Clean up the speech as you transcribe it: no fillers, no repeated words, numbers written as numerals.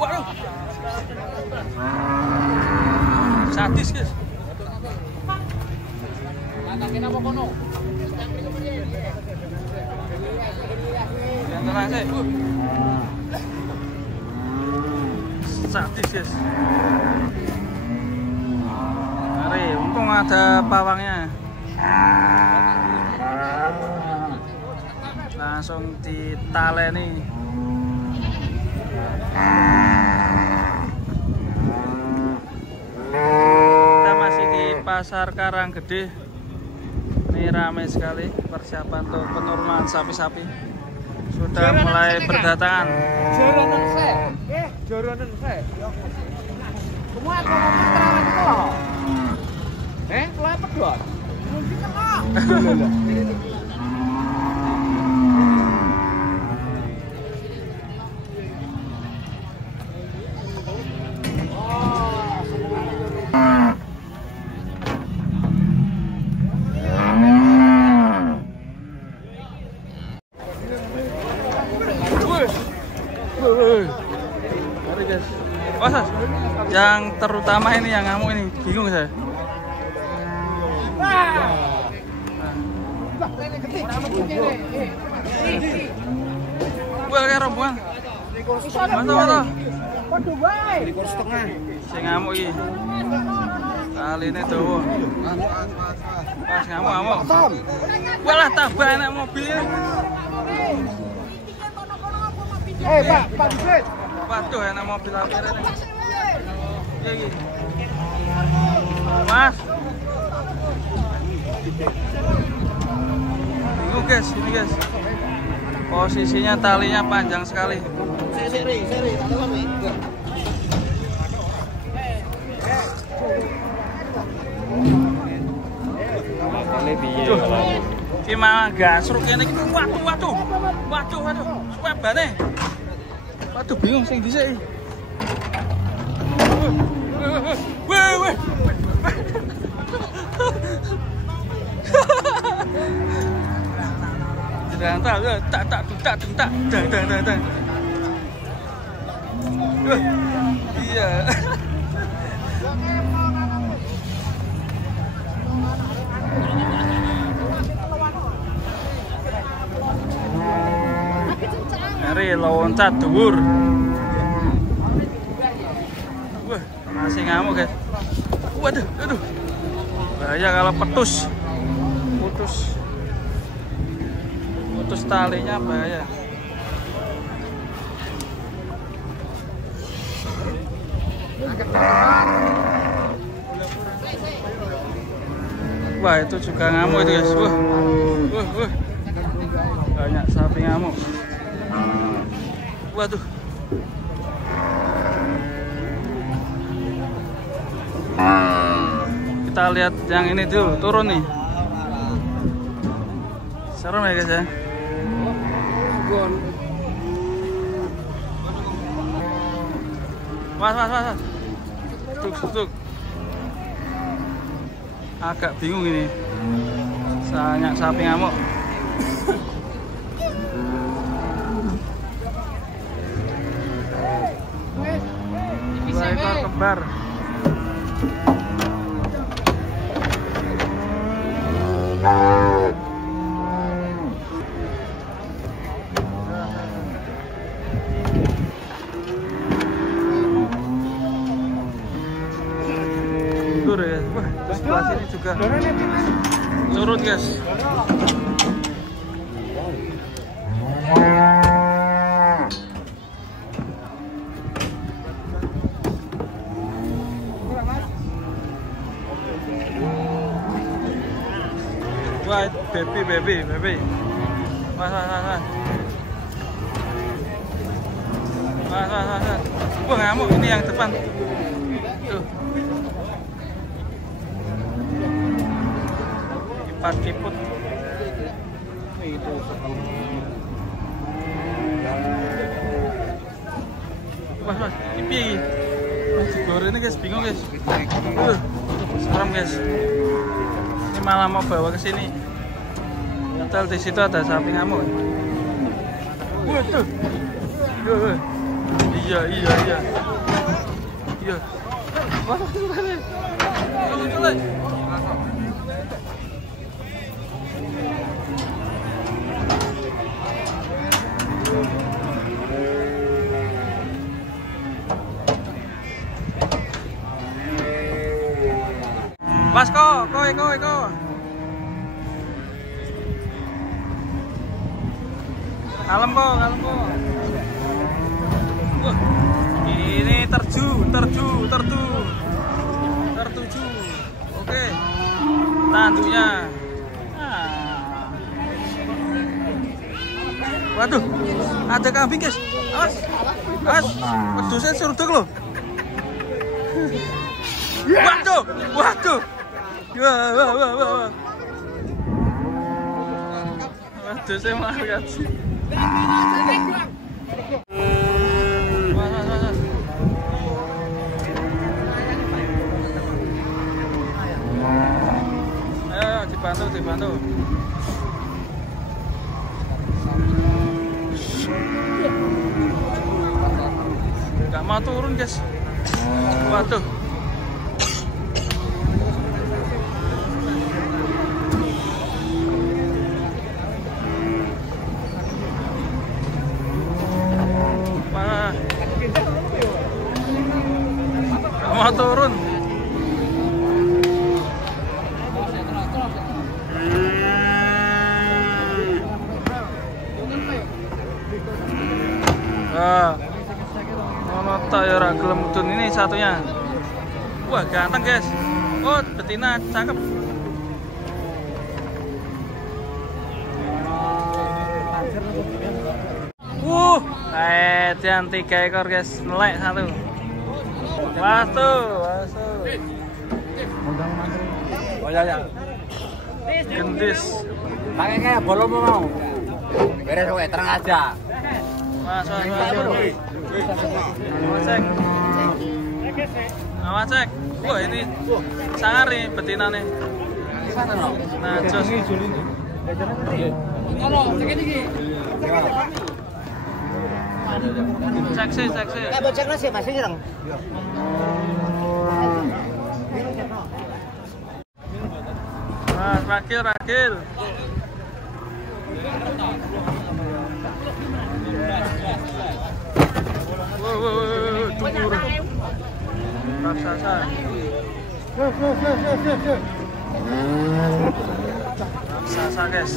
Waduh. Sadis, guys. Yang tenang sih. Sadis, guys. Mari, untung ada pawangnya. Langsung ditaleni. Kita masih di Pasar Karanggede. Ini ramai sekali persiapan untuk penurunan sapi-sapi. Sudah mulai berdatangan. Joronen saya. Semua ekonomi terawat itu loh. Kelapet doang. Mungkin kok. Yang terutama ini yang ngamuk ini, bingung saya. Wah, kayak rombongan. Mantap. Sing ngamuk iki. Kali ini tuh. Pas ngamuk. Walah tambah anak mobilnya. Pak Dikit. Waduh, enak mobil akhirnya nih. Iya. Mas. Bingung guys, ini guys. Posisinya talinya panjang sekali. Seri, gimana gasruk ini gitu. Waduh. Swabane. Waduh, bingung sing dhisik. Weh. Jerantal tak. Dang. Iya. Mari loncat dhuwur. Wah, masih ngamuk guys. Waduh. Bahaya kalau putus talinya bahaya. Wah, itu juga ngamuk itu guys. Wah. Banyak sapi ngamuk. Waduh. Kita lihat yang ini dulu, turun nih. Serem ya guys ya. Mas. Duduk. Agak bingung ini. Banyak sapi ngamuk. Dua ekor kembar. Turun ya. Wah, sebelah sini juga turun guys. Wah, baby. Mas. Wah, ngamuk ini yang depan. Tuh. Kiput. Itu Mas, ini piye iki? Gorene guys, bingung guys. Serem guys. Ini malah mau bawa ke sini. Padahal di situ ada sapi ngamuk. Waduh. Iya. Iya. Wah, Mas ko. Kalem kok. Wah, ini terju. Oke, tanduknya. Waduh, ada kambing guys. Awas, pedusnya surduk loh. Waduh. Wah. Waduh, saya mau lihat sih. Ayo dibantu. Nggak mau turun guys. Waduh. Mau turun. Monoto ya ora gelem mudun ini satunya. Wah, ganteng guys. Oh, betina cakep. Yang 3 ekor guys, melek satu. Wastu. Oh ya. Gendis. Pakai kayak bolong mau. Beres kowe, terang aja. Mas. Cek. Wah, ini sangar nih betina nih. Nah, jos. Cek sih. Bocek nasi masih nyerang. Mas, rakil. Wow, tunggu. Raksasa. Raksasa guys.